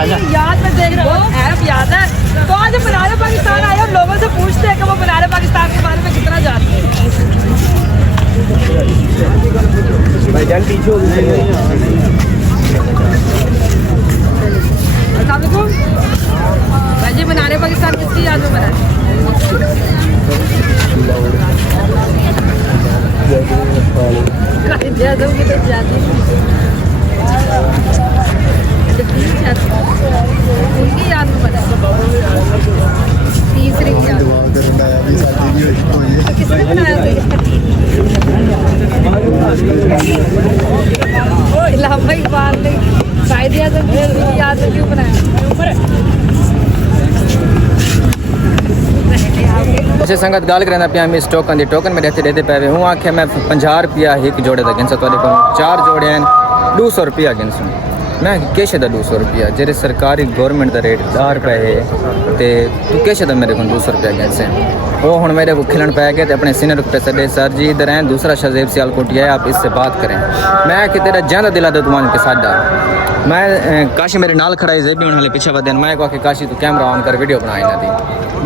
याद में देख रहा हूँ, ऐप याद है। तो आज हम मीनार पाकिस्तान आए और लोगों से पूछते हैं कि वो मीनार पाकिस्तान के बारे में कितना जानते हैं। भाई जी, मीनार पाकिस्तान किसकी याद में बना है? उनकी याद में बना है। तीसरी की याद किसने बनाया था? इलामा इकबाल ने शायद याद है, याद में क्यों बनाया? अच्छे संगत गाल करना पिया इस टोकन दी टोकन में रहते रहते पे हूँ आखे मैं 50 रुपया एक जोड़े का गिनसा तो 4 जोड़े हैं 200 रुपया गिनसूँ मैं कैसे दा 200 रुपया जेरे सरकारी गवर्नमेंट का रेट 10 रुपये है तो तू कैसे दा मेरे को 200 रुपया गिनसे वो हूँ मेरे को खिलन पै गए तो अपने सीनियर को पैसे दे सर जी इधर हैं दूसरा शहजेब सियालकोटी है आप इससे बात करें मैं कि तेरा ज्यादा दिला दे तुम्हारे के साथ मैं काशी मेरे नाल खड़ा है जेबी वाले पीछे बदन मैं कहा कि काशी तू कैमरा ऑन कर वीडियो बनाई ना दी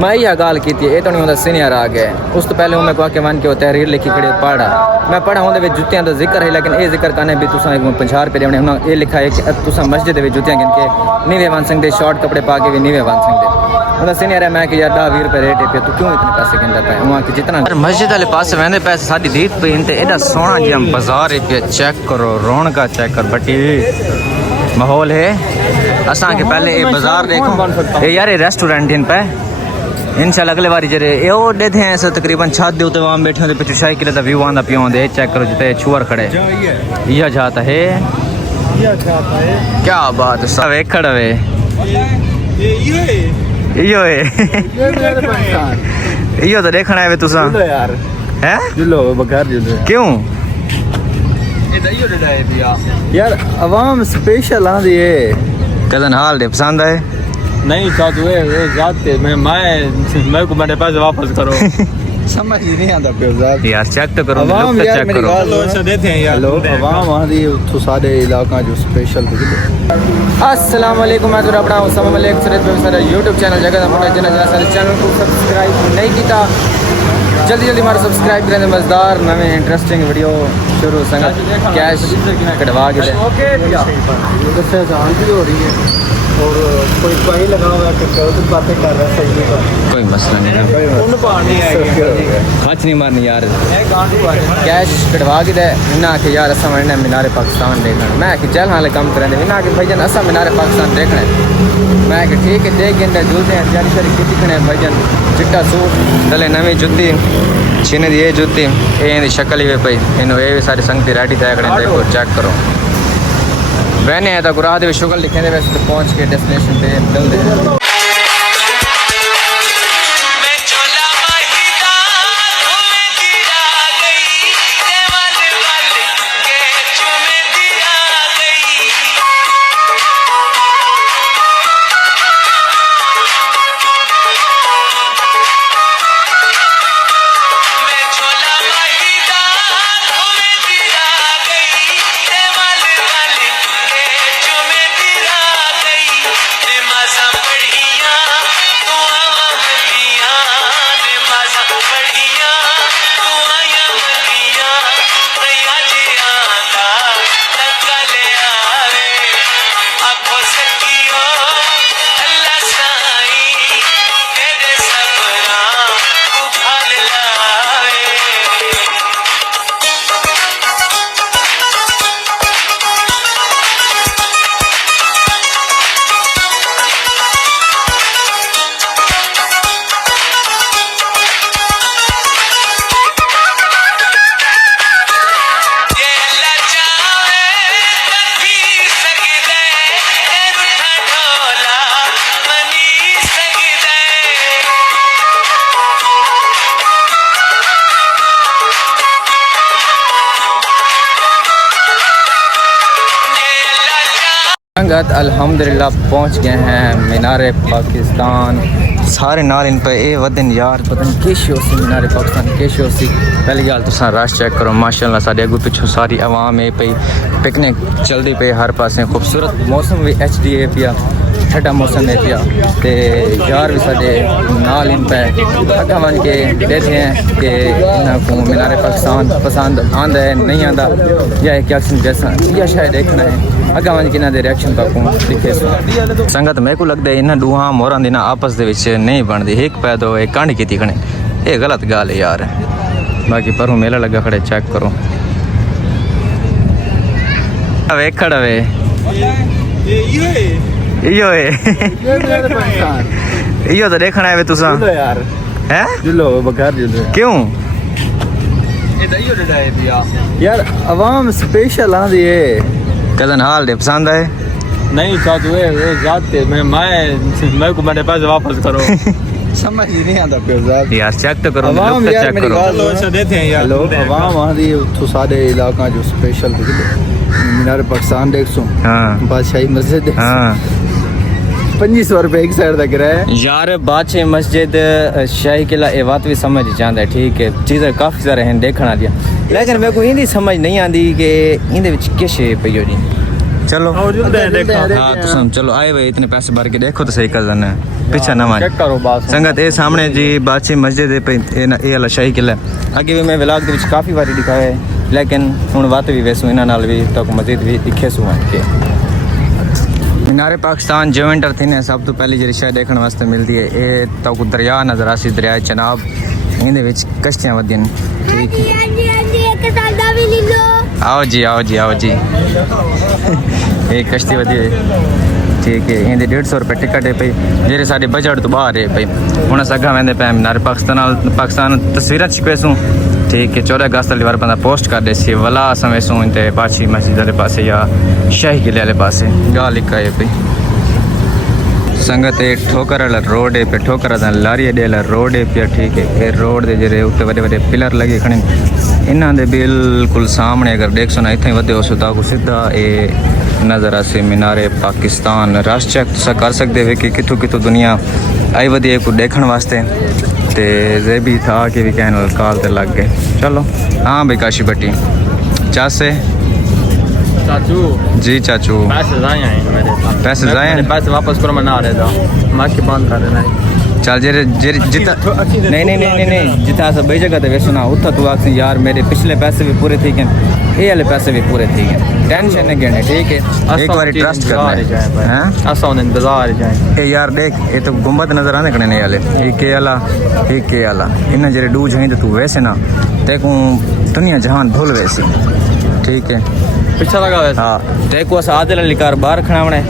मैं यह गाल की थी ये तो नहीं होता सीनियर आ गए उस तो पहले मैं कहा कि वन के वो तहरीर लिखी खड़ी पढ़ा मैं पढ़ा हूँ जुत्तियाँ का जिक्र है लेकिन ये जिक्र करने भी तुसा 50 रुपये देने ये लिखा है कि तुसा मस्जिद में जुत्तियाँ गिन के नीवे वन सिंह दे शॉर्ट कपड़े पा के भी नीवे वन सिंह दे मतलब सीनियर है मैं कि यार 10-20 रुपये रेट है तू क्यों इतने पैसे गिनता पे वहाँ की जितना मस्जिद वाले पास वहदे पैसे साड़ी दीद पे इनते एडा सोना जी हम बाजार पे चेक करो रौनक चेक कर बटी माहौल है असा के पहले ये बाजार देखो ये यार ये रेस्टोरेंट इन पे इंशाल्लाह अगले बारी जरे ये वो देते हैं ऐसा तकरीबन छत दे उते वहां बैठे होते पिछू शाही किले दा व्यू आंदा पियो दे चेक करो जिते छुअर खड़े यह जाता है क्या बात है सब एक खड़ा है यो है यो तो देखना है तुसा यार हैं जुलो बगैर जुलो क्यों यार अवाम स्पेशल आंदी है कदन हाल दे पसंद है नहीं चाहते हुए जाते मैं को मेरे पास वापस करो समझ ही नहीं आता पे यार चेक तो करो अवाम यार चेक मेरी करो गाल से देते हैं यार लोग अवाम आंदी तो सारे इलाका जो स्पेशल अस्सलाम वालेकुम मैं तो अपना Usama Malik sir YouTube channel जगह चैनल को सब्सक्राइब नहीं किया जल्दी जल्दी हमारा सब्सक्राइब करें मज़ेदार नवे इंटरेस्टिंग वीडियो शुरू संगत कैश कटवा के हो रही है और कोई पानी लगा हुआ है कि बातें कर रहा है सही है कोई मसला नहीं खच नहीं मारनी यार कैश कटवा के दे ना कि यार असा मरना मीनार पाकिस्तान देखना मैं कि चल हाल काम करें ना कि भाईजान असा मीनार पाकिस्तान देखना है मैं कि ठीक है देख के जुलते हैं तैयारी शरी की भाईजान चिट्टा सूट तले नवी जुत्ती छीने दी ये जुत्ती ये शक्ल ही पई इन ये सारी संगति रेडी तय करें देखो चेक करो वहने है तो गुराह दे शुगर लिखे दे वैसे तो पहुंच के डेस्टिनेशन पे मिल दे संगत अल्हम्दुलिल्लाह पहुंच गए हैं मीनार पाकिस्तान सारे नाल इन पे ए वदन यार पता नहीं केशो सी मीनार पाकिस्तान केशो सी पहली गल तुसा रश चेक करो माशाल्लाह सारे अगू पिछू सारी आवाम है पई पिकनिक चलदी पे हर पासे खूबसूरत मौसम भी HD है पिया ठंडा मौसम है पिया ते यार भी साडे नाल इन पे अग्गा वन के देते हैं कि इन्हां को मीनार पाकिस्तान पसंद आंदा है नहीं आंदा या क्या जैसा या शायद देखना है अग्गा वन के दे रिएक्शन तक दिखे सो संगत मेरे को लगता है इन्हां दूहां मोरां दी ना आपस दे विच नहीं बनदी एक पैदो एक कांड कीती खणे ये गलत गल है यार बाकी परों मेला लगा खड़े चेक करो वे खड़ा वे इयो इयो तो देखना है वे तुसा यार हैं जुलो बकार जुलो क्यों यार अवाम स्पेशल आंदी है कजन हाल दे पसंद आए नहीं चाहते वो जाते मैं को मेरे पैसे वापस करो समझ ही नहीं आता पे यार चेक तो करो अवाम लुक यार चेक मेरी करो गाल अच्छा देते हैं यार लोग अवाम आंदी तो सारे इलाका जो स्पेशल मीनार पाकिस्तान देख सो हां बादशाही मस्जिद हां 2500 रुपए एक साइड तक रहे यार बादशाही मस्जिद शाही किला ये बात भी समझ चाहता है ठीक है चीज़ें काफ़ी सारे हैं देखना दिया लेकिन मेरे को इंदी समझ नहीं आती कि इंदे विच किश पई होनी चलो हाँ तुम चलो आए भाई इतने पैसे भर के देखो तो सही कजन है पीछा ना मान चेक करो बात संगत ये सामने जी बादशाही मस्जिद है पे ये वाला शाही किला अगे भी मैं व्लॉग दे विच काफ़ी बारी दिखाया है लेकिन हुण बात भी वैसू इन्हां नाल भी तक मस्जिद भी दिखे सू है कि मीनारे पाकिस्तान जो एंटर थी ने सब तो पहले जी शायद देखने वास्ते मिलती है ये तक दरिया नजर आसी दरिया चनाब इहदे विच कश्तियां वदियां ठीक है आओ जी आओ जी आओ जी एक कश्ती वधी ठीक है इहदे 150 रुपए टिकट है पई जेरे साडे बजट तो बाहर है पई हुण अस अग्गा वेंदे पे मीनारे पाकिस्तान तस्वीरां छिपेसूं ठीक है 14 अगस्त वाली बार बंदा पोस्ट कर दे सी वला समय सो इंते बादशाही मस्जिद वाले पासे या शाही किले वाले पासे गाल लिखा है पे संगत ये ठोकर वाला रोड है पे ठोकर वाला लारी दे वाला रोड है पे ठीक है ये रोड दे जेरे उत्ते बड़े बड़े पिलर लगे खड़े इन्हां दे बिल्कुल सामने अगर देख सो ना इथे वधे हो सो ताको सीधा ये नजर आसे मीनारे पाकिस्तान राष्ट्र चेक तुसा कर सकते हो कि कितों कितों दुनिया आई वधी को देखने वास्ते ते जे भी था कि भी कहने काल ते लग गए चलो हाँ भाई काशी भट्टी चासे चाचू जी चाचू पैसे जाए हैं मेरे पैसे जाए हैं पैसे वापस करो मैं ना रहे था माँ की बंद कर देना चल जेरे जेरे जिता नहीं जिता सब बई जगह ते वे सुना उठा तू आख यार मेरे पिछले पैसे भी पूरे थे क्या ये वाले पैसे भी पूरे थे टेंशन नहीं करनी ठीक है एक बार ट्रस्ट करना है हैं ऐसा होने बाजार जाए ए यार देख ये तो गुंबद नजर आने कने वाले एक के वाला एक के वाला इन जेरे डूज हैं तो तू वैसे ना देखूं दुनिया जहान भूल वैसी ठीक है पीछा लगा वैसे हाँ देखो अस आदिल अली कार बाहर खड़ावने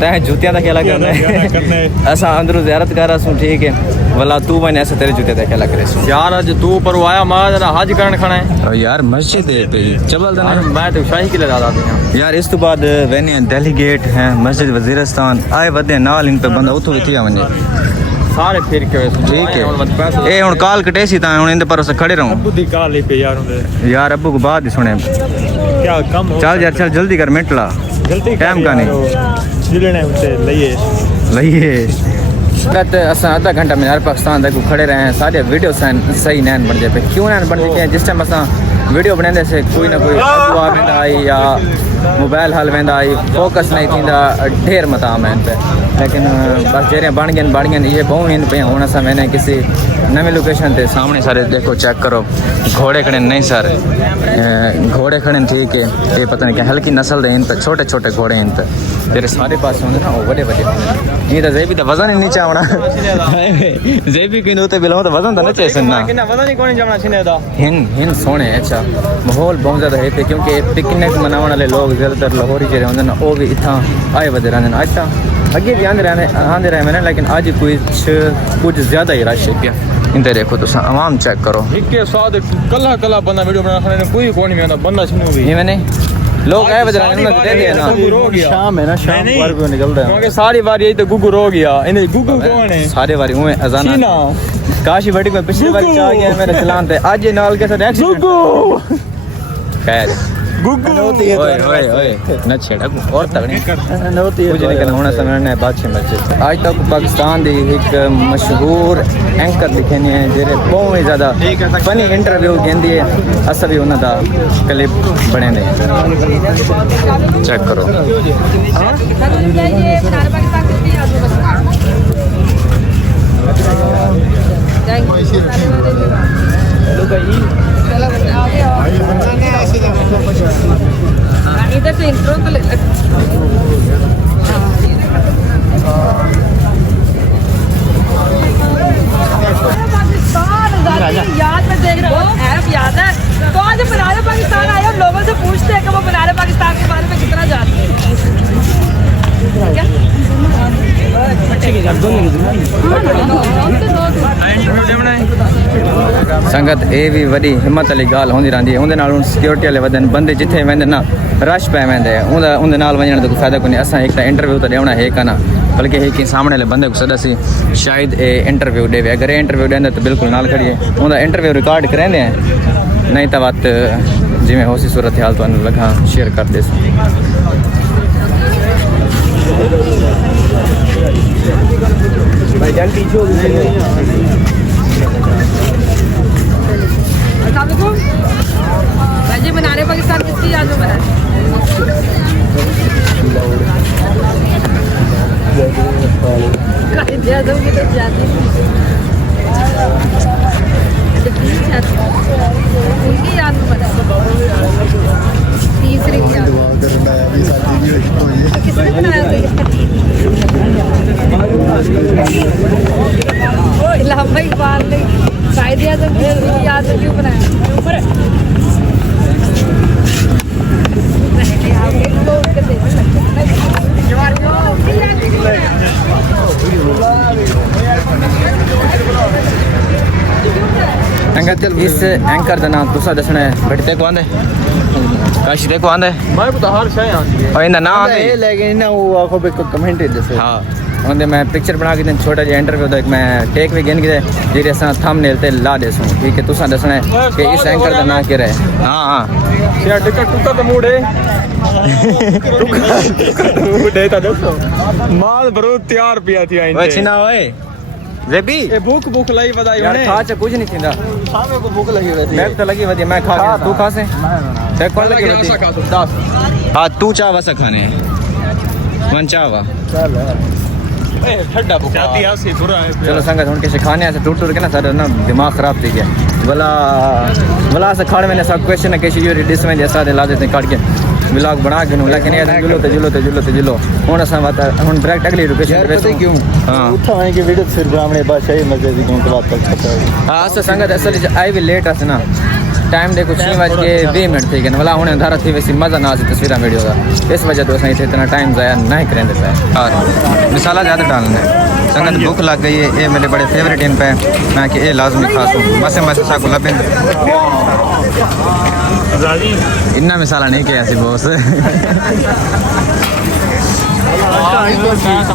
तैं जूतियां का खेला करना असा अंदरों ज़ियारत कर रहा सूं ठीक है वला तू मैंने ऐसे तेरे जूते का खेला करे सूं यार आज तू पर आया मां ना हज करन खड़ा है और यार मस्जिद है पे चबल दना मैं तो शाही किले ज्यादा थी यार इस तो बाद वेने दिल्ली गेट है मस्जिद वजीरिस्तान आए वदे नाल इन पे बंदा उतो थी वने सारे फिर के वैसे ठीक है ए हुन काल कटे सी ता हुन इंदे पर खड़े रहूं बुद्धि काल ले पे यार अब्बू को बाद ही सुने क्या कम हो चल यार चल जल्दी कर मिनट ला जल्दी टाइम का नहीं जिलेने उसे लइए गत असां आधा घंटा मीनार पाकिस्तान तक खड़े रहे हैं सारे वीडियो सही नैन बन जाए क्यों नैन बन जाए जिस टाइम असां वीडियो बनाने से कोई ना कोई अगवा वेंदा आई या मोबाइल हल वेंदा आई फोकस नहीं थींदा ढेर मताम आहिनि पे लेकिन बस जेरे बन गए ये बहु इन पे हुन असां वेंदा किसी नवी लोकेशन ते सामने सारे देखो चेक करो घोड़े खड़े नहीं सर घोड़े खड़े ठीक है ये पता नहीं क्या हल्की नस्ल दे इन पे छोटे छोटे घोड़े इन पे तेरे सारे पास होंगे ना वो बड़े ये तो जेबी तो वजन ही नहीं चावना जेबी की होते बिलो तो वजन तो न चे सुनना कितना वजन ही कोनी जावना छिने दा हिन सोने अच्छा माहौल बहुत ज़्यादा है पे क्योंकि पिकनिक मनाने वाले लोग ज़्यादातर लाहौरी जेरे होंगे ना वो भी इतना आए वधे रहंदे आज तक अगे भी आंदे रहे मैंने लेकिन आज कुछ ज़्यादा ही रश है क्या इंते देखो तो आवाम चेक करो इक्के साथ कला कला बंदा वीडियो बना खाने कोई कोनी में बंदा छिनु भी ये मैंने लोग आए वजह रहने दे दिए ना शाम है ना शाम पर भी निकलता है क्योंकि सारी बार यही तो गुगु रो गया इन्हें गुगु कौन है सारे बारी हुए अजान काशी भट्टी को पिछली बार चाह गया मेरे चलान पे आज ये नाल के साथ एक्सीडेंट गुगु खैर गुगु ओए ओए ओए न छेड़ा और तगड़े नोती कुछ नहीं करना होना समझना बादशाही मस्जिद आज तक पाकिस्तान दी एक मशहूर एंकर दिखे ने जेरे बहुत ही ज़्यादा फनी इंटरव्यू कहंदी है अस भी उन्हां दा क्लिप बने ने चेक करो भाई इधर से इंट्रो तो ले याद में देख रहा हूँ ऐप याद है तो आज बनाने पाकिस्तान आए और लोगों से पूछते हैं कि वो बनाने पाकिस्तान के बारे में कितना जानते हैं संगत ये भी वही हिम्मत वाली गाल होंदी रहंदी है उनदे नाल हुन सिक्योरिटी वाले वदन बंदे जिथे वेंदे ना रश पे वेंदे उनदे नाल वजण दा कोई फायदा कोई असां एक इंटरव्यू तो देवना है ना बल्कि एक सामने वाले बंदे को सदसी शायद ये इंटरव्यू देवे अगर ये इंटरव्यू देंदा तो बिल्कुल नाल खड़िए उनका इंटरव्यू रिकॉर्ड करेंदे हैं नहीं तो बात जिमें हो सी सूरत हाल तो लगा शेयर कर दे भाई बनाने पाकिस्तान किसकी याद में बना उनकी याद में बना तीसरी की याद किसने बनाया इलामा इकबाल ने शायद याद में क्यों बनाया इस एंकर का नाम तुसा दसना है भटते को आंदे काशी को आंदे मैं को तो हर शय आंदी है और इनका नाम आंदे लेकिन ना वो आखो पे कमेंट दे हाँ उनके मैं पिक्चर बना के दिन छोटा जिहा इंटरव्यू तो एक मैं टेक भी गिन के जेरे असां थंबनेल ते ला देसूं ठीक है तुसा दसना है कि इस एंकर का नाम क्या है हाँ हाँ यार टिकट टुका तो मूड है मूड है ता दसो माल भरो तैयार पिया थी आइन वचिना ओए जेबी ए भूख लाई बधाई यार खा च कुछ नहीं थींदा सामे को भूख लगी रहती मैं तो लगी वदी मैं खा गया तू खा से ते कौन लगी वदी 10 हां तू चावा सा खाने मन चावा चल ए ठंडा भूख जाती है सी बुरा है चलो संगत हुन के खाने से टूट के ना सारा ना दिमाग खराब थी गया भला से खाने में सब क्वेश्चन है कि डिस में जैसा ला देते काट के व्लॉग बना के नु लेकिन ये जुलो हुन असा बात हुन डायरेक्ट अगली लोकेशन पे क्यों हां उठा है कि वीडियो फिर ब्राह्मणे भाषा ही मजे दी को बात करता है हां सो संगत असल आई भी लेट अस ना टाइम देखो 6:20 मिनट थी गन भला हुन अंधारा थी वैसी मजा ना आसी तस्वीर वीडियो का इस वजह से इतना टाइम जाया नहीं करें देता है और मसाला ज़्यादा डालना है संगत भूख लग गई है ये मेरे बड़े फेवरेट इन पे मैं कि ये लाजमी खासूँ मसे साको लबें इतना मसाला नहीं किया ऐसी बॉस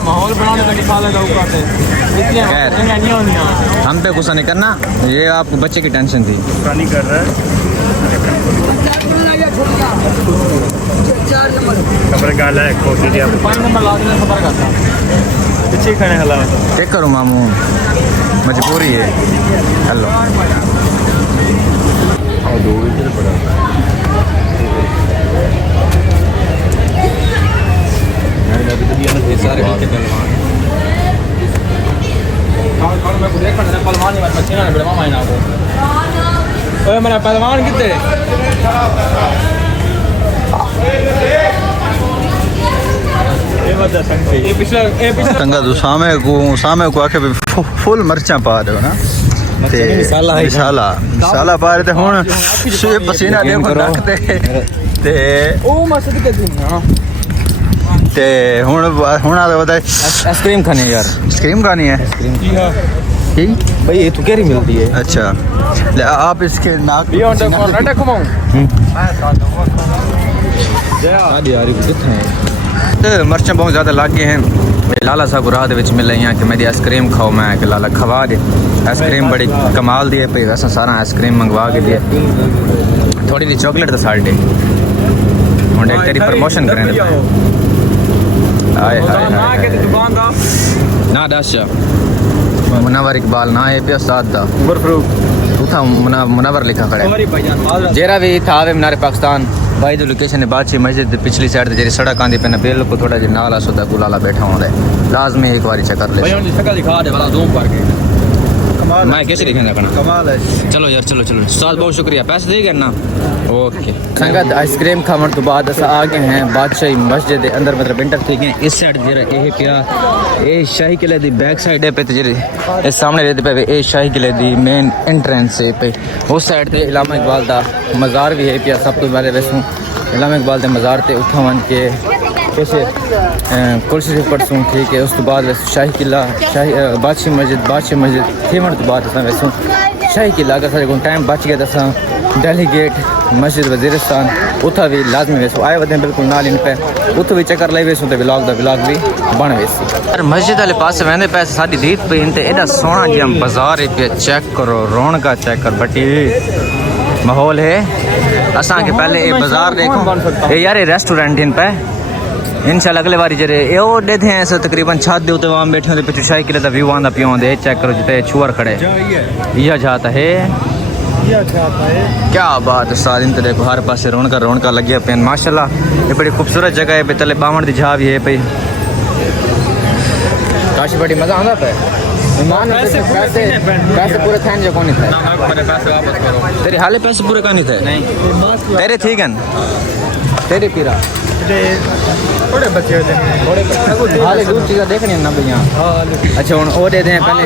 माहौल बनाने लगे साले लोग करते हम पे गुस्सा नहीं करना ये आपको बच्चे की टेंशन थी नहीं कर रहा है खबर गाला है कोशिश किया 5 नंबर ला देना खबर करता पीछे खाने हला चेक करो मामू मजबूरी है हेलो और दो इधर पड़ा सारे मैं को देखा ना पहलवान ही बच्चे ना बड़ा मामा ना को ओए मेरा पहलवान कितने ये पिछला तंगा तो सामे को आके फुल मर्चा पा रहे हो ना ते मसाला पा रहे थे हुन से पसीना देखो रखते ते ओ मस्त के दिन हां ते हुन आ बताए आइसक्रीम खाने यार आइसक्रीम खानी है ठीक भाई ये तो कैरी मिलती है अच्छा ले आप इसके नाक ये ऑन द घुमाऊं आदि यार कितने हैं मर्चा बहुत ज़्यादा लग गए हैं लाला साहब को राह दे विच मिले हैं कि मेरी आइसक्रीम खाओ मैं कि लाला खवा दे आइसक्रीम बड़ी कमाल दी है भाई अस सारा आइसक्रीम मंगवा के दिए थोड़ी सी चॉकलेट तो साढ़े हम एक तेरी प्रमोशन करें हाय हाय ना दाशा मुनवर इकबाल ना है पे उस्ताद दा उमर फारूक उठा मुनवर लिखा खड़ा जेरा भी था वे मीनार पाकिस्तान भाई जो लोकेशन है बादशाही मस्जिद पिछली साइड जी सड़क आंदी पे बिल्कुल थोड़ा जिहा नाला सुधा गुलाला बैठा होंगे लाजमी एक बार चक्कर ले शक्ल दिखा दे वाला जूम करके मैं कैसे लिखेंगे करना कमाल है। चलो यार चलो चलो उस्ताद बहुत शुक्रिया पैसे दे करना ओके संगत आइसक्रीम खावन तो बाद अस आ गए हैं बादशाही मस्जिद दे अंदर मतलब इंटर थी गए इस साइड जरा ये पिया ये शाही किले दी बैक साइड है पे ते जरी इस सामने रहते पे ये शाही किले दी मेन एंट्रेंस है पे उस साइड ते इलामा इकबाल दा मज़ार भी है पिया सब तो पहले वैसू इलामा इकबाल दे मज़ार ते उठा वन के कैसे कुल शरीफ पढ़सूँ ठीक है उस तो बाद वैसे शाही किला शाही बादशाही मस्जिद थेवण तो बाद असां वैसू शाही किला अगर सारे को टाइम बच गया तो असां दिल्ली गेट मस्जिद वजीरिस्तान उथा भी लाजमी वैसू आए वधे बिल्कुल नाल इन पे उथ भी चक्कर लाई वैसू तो व्लॉग भी बन वैसी यार मस्जिद वाले पास वेंदे पैसे साडी दीद पे इन ते एडा सोहना जिहा बाजार है पे चेक करो रौनका चेक कर बटी माहौल है असां के पहले ये बाजार देखो ये यार ये रेस्टोरेंट इन पे इंशाल्लाह अगले बारी जरे ये वो देते हैं ऐसे तकरीबन छत दे उते वहां बैठे होंदे पिछे शाही किले दा व्यू आंदा पियो दे चेक करो जिते छुअर खड़े यह जाता है क्या बात है सारी इन देखो हर पासे रौनका लगे पे माशाल्लाह ये बड़ी खूबसूरत जगह है पे तले बावण दी झा भी है पे काशी बड़ी मजा आंदा पे मान पैसे पूरे थे जो कोनी थे मेरे पैसे वापस करो तेरे हाले पैसे पूरे का नहीं थे नहीं तेरे ठीक है तेरे पीरा थोड़े बच्चे होते हैं थोड़े हाले दूर चीज़ देखनी है ना भैया अच्छा हूँ वो दे दें पहले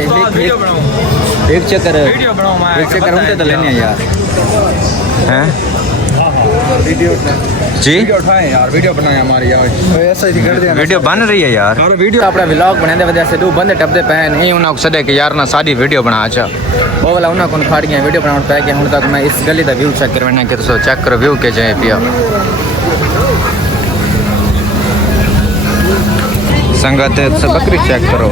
एक चक्कर उनसे तो लेने यार हैं जी उठाए यार वीडियो बनाए हमारे यार ऐसा ही कर दिया वीडियो बन रही है यार वीडियो अपना व्लॉग बनाने वजह से दो बंदे टपदे पे नहीं उन्हें सदे कि यार ना सारी वीडियो बना अच्छा वो वाला उन्हें कौन फाड़ गया वीडियो बनाने पे गया हूँ तक मैं इस गली का व्यू चेक करवाना कि तो चेक करो व्यू के जाए पिया संगत से बकरी चेक करो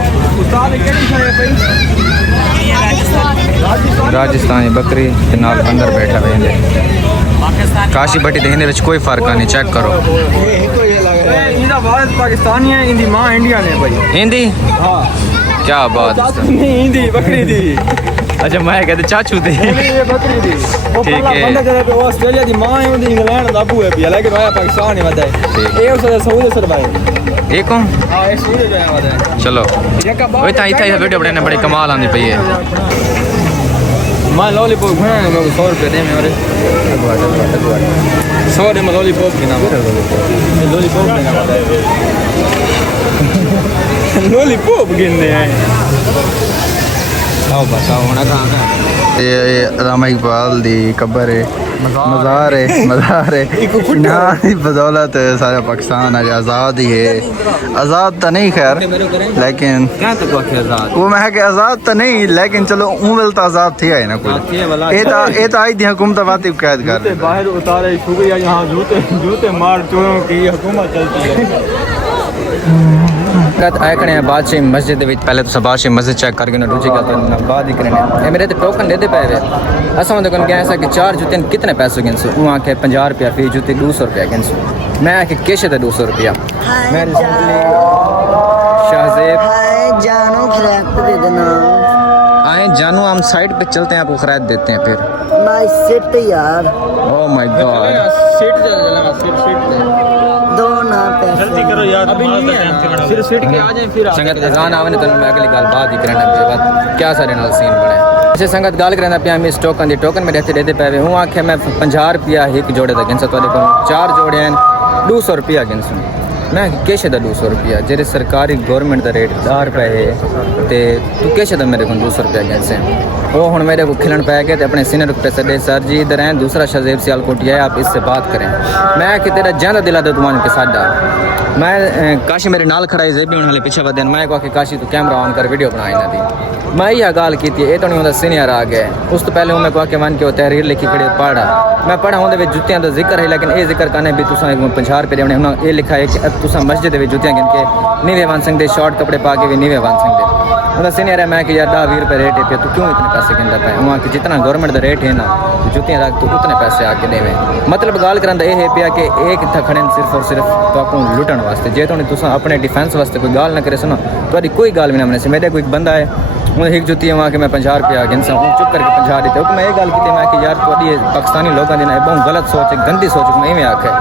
राजस्थानी बकरी के नाल अंदर बैठा हुए काशी बटी देखने में कोई फर्क नहीं चेक करो भारत पाकिस्तानी है हिंदी माँ इंडिया ने भाई हिंदी हाँ क्या बात हिंदी बकरी थी अच्छा मैं कहते चाचू थे ये बकरी थी वो ठीक है बंदा जरा पे ऑस्ट्रेलिया दी मां है उदी इंग्लैंड दा अबू है पिया लेकिन वो पाकिस्तान ही वदा है ये उस सऊदी सर भाई एक कौन हां ये सऊदी जो है वदा है चलो वही ता इथा वीडियो बनाने बड़ी कमाल आंदी पई है मैं लॉलीपॉप खाना है मैं 100 रुपए दे मेरे 100 दे मैं लॉलीपॉप की नाम लॉलीपॉप देना पड़ता है लॉलीपॉप गिनने हैं आओ बस आओ होना कहाँ ये इलामा इकबाल दी कब्र है मज़ार है ना बदौलत सारा पाकिस्तान आज आज़ाद ही है आज़ाद तो नहीं खैर लेकिन क्या तक वाक़ आज़ाद वो मैं कि आज़ाद तो नहीं लेकिन चलो उमल तो आज़ाद थी है ना कोई ये तो आई थी हुकूमत वातिब कैद कर बाहर उतारे शुक्रिया यहाँ जूते मार चोरों की हुकूमत चलती है आए खड़े हैं बादशाही मस्जिद दे विच पहले तो बादशाही मस्जिद चेक करके ना दूसरी गल बाद ही करने मेरे तो टोकन देते पे असा उन्हें कौन गया कि 4 जूते कितने पैसे गिनसो वहाँ के 50 रुपया फी जूती 200 रुपया गिनसो मैं आके कैसे थे 200 रुपया मैं शाहजेब जानू खराब दे देना आए जानू हम साइड पे चलते हैं आपको खराब देते हैं फिर माय सिट यार ओह माय गॉड सीट चलना सीट दो ना पैसे जल्दी करो यार अभी नहीं है फिर सीट के आ जाए फिर संगत अजान आवे तो मैं अगली गल बात ही करना पे बात क्या सारे नाल सीन बने अच्छा संगत गल करना पे हम इस टोकन में रहते पे हूँ आखे मैं 50 रुपया एक जोड़े का गिनसा तो 4 जोड़े हैं 200 रुपया गिनसूँ मैं कैसे दा 200 रुपया जेरे सरकारी गवर्नमेंट का रेट 10 रुपए है ते तू कैसे दा मेरे को 200 रुपया गिनसे वो हूँ मेरे को खिलन पै गए अपने सीनियर पे सदे सर जी इधर हैं दूसरा शाहजेब सियालकोटिया है आप इससे बात करें मैं कि तेरा ज्यादा दिला दे तुमान के साथ मैं काशी मेरे नाल खड़ा है जेबी वाले पीछे बदन मैं कहा कि काशी तू कैमरा ऑन कर वीडियो बनाई ना दी मैं यह गाल की थी ये तो नहीं होता सीनियर आ गए उस तो पहले मैं कहा कि मन के वो तहरीर लिखी खड़ी पढ़ा मैं पढ़ा उन्हें जुतियां का जिक्र है लेकिन ये जिक्र करने भी तुसा 50 रुपये देने उन्हें ये लिखा है कि तुसा मस्जिद में जुतियां गिन के नीवे वन सकते शॉर्ट कपड़े पा के भी नीवे वन सकते उन्हें सीनियर है मैं कि यार 10-20 रुपये रेट है तू क्यों इतने पैसे गिनता पे वहाँ कि जितना गवर्नमेंट का रेट है ना जुतियां रख तो उतने पैसे आके देवे मतलब गाल करना ये है पिया कि एक इतना खड़े सिर्फ और सिर्फ तो लुटन वास्ते जे तो तुसा अपने डिफेंस वास्ते कोई गाल ना करे सुनो तो कोई गाल भी ना मने से मेरे कोई बंदा है उन्हें एक जुती है वहाँ के मैं 50 रुपया गिनसा हूँ चुप करके 50 देते मैं ये गल की मैं कि यार थोड़ी पाकिस्तानी लोगों की ना बहुत गलत सोच है गंदी सोच मैं इवें आखे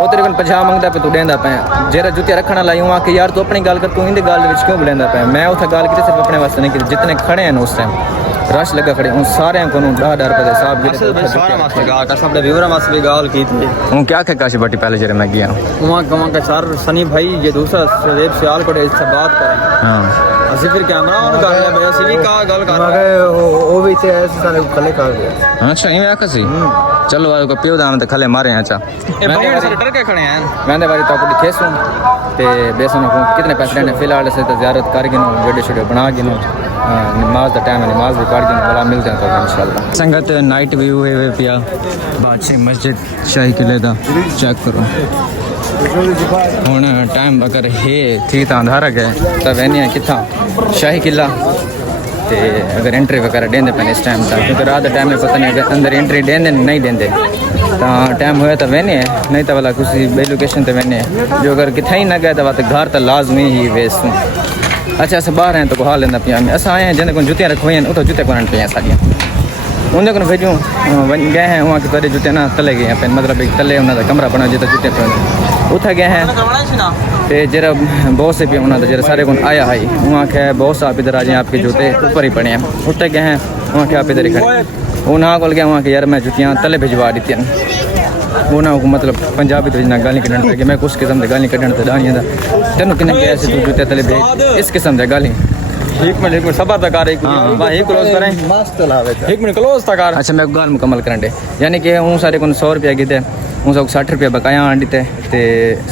वो तेरे को 50 मंगता पे तू देंदा पे जेरा जुतिया रखना लाई हूं कि यार तू अपनी गल कर तू इंदी गल विच क्यों बुलेंदा पे मैं उथे गल की सिर्फ अपने वास्ते नहीं की जितने खड़े हैं उस टाइम रश लगा खड़े उन सारे को 10 रुपए दे साहब भाई सारे वास्ते गाल का सब व्यूअर वास्ते भी गाल की थी हूं क्या के काशी बट्टी पहले जेरे मैं गया वहां का सर सनी भाई ये दूसरा रेप सियाल को इससे बात करें हां ਅਸੀਂ ਫਿਰ ਕੈਮਰਾ ਔਨ ਕਰ ਲਿਆ ਬਈ ਅਸੀਂ ਵੀ ਕਾ ਗੱਲ ਕਰ ਰਹੇ ਉਹ ਵੀ ਤੇ ਐਸੇ ਸਾਰੇ ਖਲੇ ਕਰ ਗਿਆ अच्छा इवें आख सी चलो को पियो दान ते खले मारे अच्छा ਇਹ ਬਈ ਸਾਰੇ ਡਰ ਕੇ ਖੜੇ ਆਂ मैंने बारी तो कुछ खेसू ते बेसन को कितने पैसे देने फिलहाल से तो ज़ियारत कर गिनो वीडियो शीडियो बना गिनो नमाज का टाइम है नमाज भी पढ़ गिनो वाला मिलते हैं तो इंशाल्लाह संगत नाइट व्यू है पिया बादशाह मस्जिद शाही किले दा चेक करो हुन टाइम अगर है थी तो अंधारा गए तो वैनिया किथा शाही किला ते अगर एंट्री वगैरह देंदे पे इस टाइम तक क्योंकि रात टाइम में पता नहीं अगर अंदर एंट्री देंदे नहीं देंदे तो टाइम होया तो वहने नहीं तो वाला किसी बे लोकेशन तो वहने जो अगर किथे ही ना गए तो बात घर तो लाजमी ही वेस्ट हूँ अच्छा अस बाहर हैं तो हाल लेना पिया अस आए हैं जिन्हें को जुतियाँ रखवाई हैं उतो जुते को पे साड़ियाँ उन्हें को भेजूँ गए हैं वहाँ के सारे जुते ना तले गए हैं मतलब एक तले उन्होंने कमरा बना जितना जुते पे उठा गए हैं तो जरा बहुत से भी उन्होंने जरा सारे को आया है वहाँ के बहुत सा आप इधर आ जाए आपके जूते ऊपर ही पड़े हैं उठे गए हैं वहाँ के आप इधर ही खड़े वो ना बोल गया वहाँ के यार मैं जुतियाँ तले भिजवा दी थी वो ना मतलब पंजाबी तो गाली कढ़न लगे मैं कुछ किस्म की गाली कढ़न तो डालियाँ था तेन कि तू जूते तले भेज इस किस्म से गाली एक मिनट सबर तक आ रही भाई क्लोज करें मस्त लावे एक मिनट क्लोज तक आ अच्छा मैं गाल मुकम्मल करन दे यानी कि हूँ सारे को 100 रुपया गिते हूँ सब 60 रुपया बकाया आंडी ते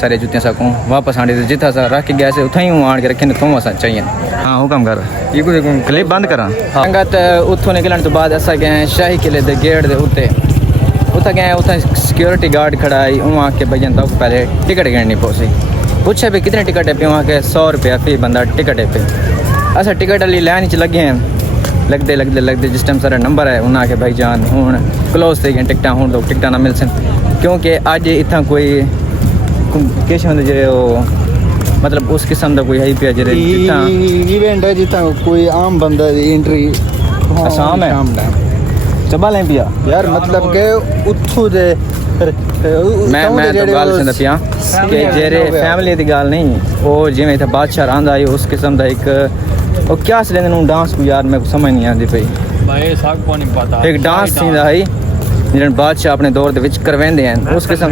सारे जुतियाँ सकूँ वापस आंडी जिथा सा रख के गया से उथा ही हूँ आन के रखे तो असा चाहिए हाँ हुक्म कर क्लिप बंद करा संगत उतों निकलने तो बाद असा गए शाही किले के गेट के उत्ते उतना गए उतना सिक्योरिटी गार्ड खड़ा आई वहाँ के भैया तक पहले टिकट गिननी पौसी पूछे भी कितने टिकट है पे वहाँ के 100 रुपया फी बंदा टिकट है पे अच्छा टिकट वाली लाइन च लगे हैं लगते जिस टाइम सारा नंबर है उन्हें आके भाई जान हूँ क्लोज थे गए टिकटा हूँ लोग टिकटा ना मिल सन क्योंकि अज इतना कोई किश होंगे जे मतलब उस किस्म का कोई है पे जे इवेंट है जितना कोई आम बंदा एंट्री आसाम है चबा लें पिया यार मतलब के उठू दे मैं तो गल सुन पिया कि जेरे फैमिली की गल नहीं वो जिवें इतना बादशाह रहा है उस किस्म का एक वो क्या लेंदे डांस को यार मेरे को समझ नहीं आती पई भाई साग को नहीं पता एक डांस थींदा है जिन्हें बादशाह अपने दौर के विच करवेंदे हैं उस किस्म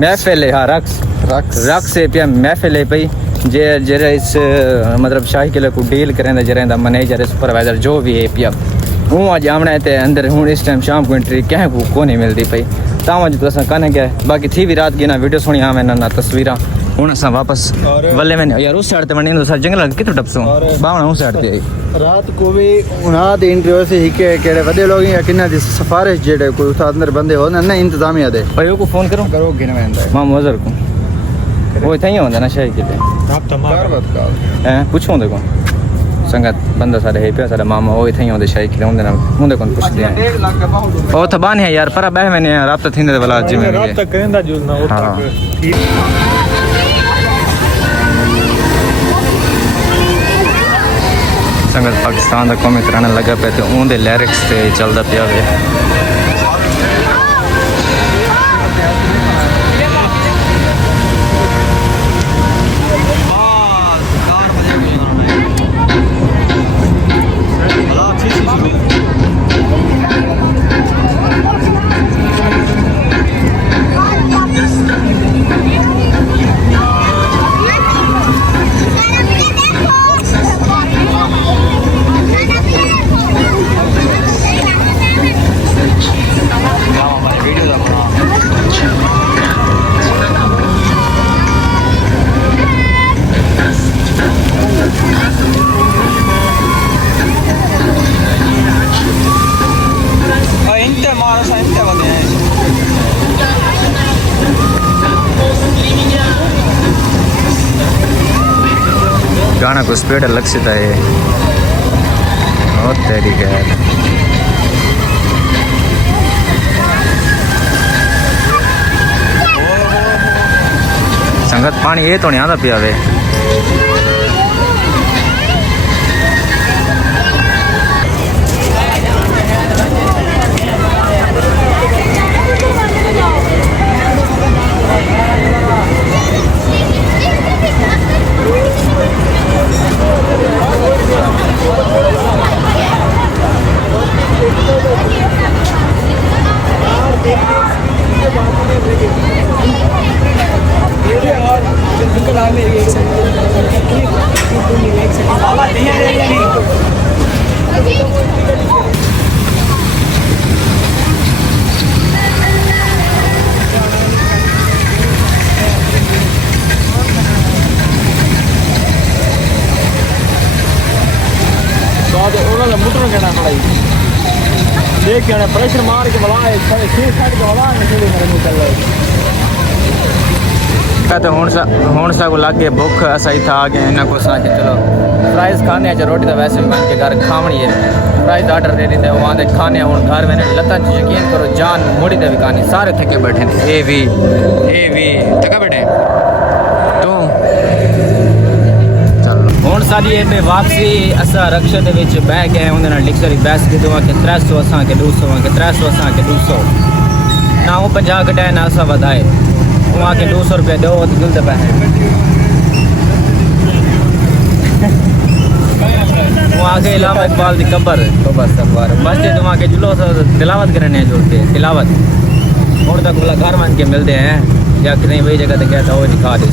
महफिल है हाँ रक्स है पिया महफिल है पई जे जेरे इस मतलब शाही किले को डील करेंदा जरेंदा मैनेजर सुपरवाइजर जो भी है पिया हूँ अज आमना है अंदर हूँ इस टाइम शाम को एंट्री क्या को नहीं मिलती पई तां जो अस कहने गए बाकी थी भी रात की ना वीडियो सुनी हाँ मैं ना तस्वीर हूँ अस वापस वल्ले में यार उस साइड ते वने सर जंगल कितों टपसो बावना उस साइड पे रात को भी उन्हां दी इंटरव्यू से हिके केड़े वडे लोग या किन्ना दी सिफारिश जेड़े कोई उस अंदर बंदे हो ना इंतजामिया दे भाई को फोन करो गिन वेंदा मां मजर को वो इतना ही होंदा ना शाही के आप तमाम हैं पूछो देखो संगत बंदा सारे है पे सारा मामा वो इतना ही होंदे शाही के होंदे ना मुंदे कौन पूछते हैं ओ थबान है यार पर बह मैंने रात थींदे वाला जिम में रात तक करेंदा जो ना वो तक संगत पाकिस्तान का कौमी तराना लगा पे तो उनके लिरिक्स से चलता पिया वे गाना को स्पीड अलग से था ये बहुत तेरी है संगत पानी ये तो नहीं आता पिया वे देख के प्रेशर मार के बुला साढ़े 6 साइड के बुला नहीं मेरे मुंह चल रहा तो हुण सा को लगे भुख असा ही था आ गए इन्हें को सा के चलो फ्राइज खाने जो रोटी तो वैसे भी बन के घर खावनी है फ्राइज ऑर्डर दे दी वहाँ दे खाने हूँ घर में लत्ता यकीन करो जान मुड़ी दे भी खानी सारे थके बैठे ए भी थके बैठे तो चलो हूँ साड़ी ए वापसी असा रक्शे दे विच बह गए उन्हें लिख सारी बहस की दुआ के 300 असा के 200 के 300 असा के 200 ना वो 50 घटाए ना असा वधाए वहाँ के 200 रुपये दो तो दिल दबा है वहाँ के इलामा इकबाल की कब्र तो बस मस्जिद वहाँ के जुलूस तिलावत करने जुड़ते तिलावत और तक बोला घर मान के मिलते हैं या कि नहीं वही जगह तो कहता वो दिखा दे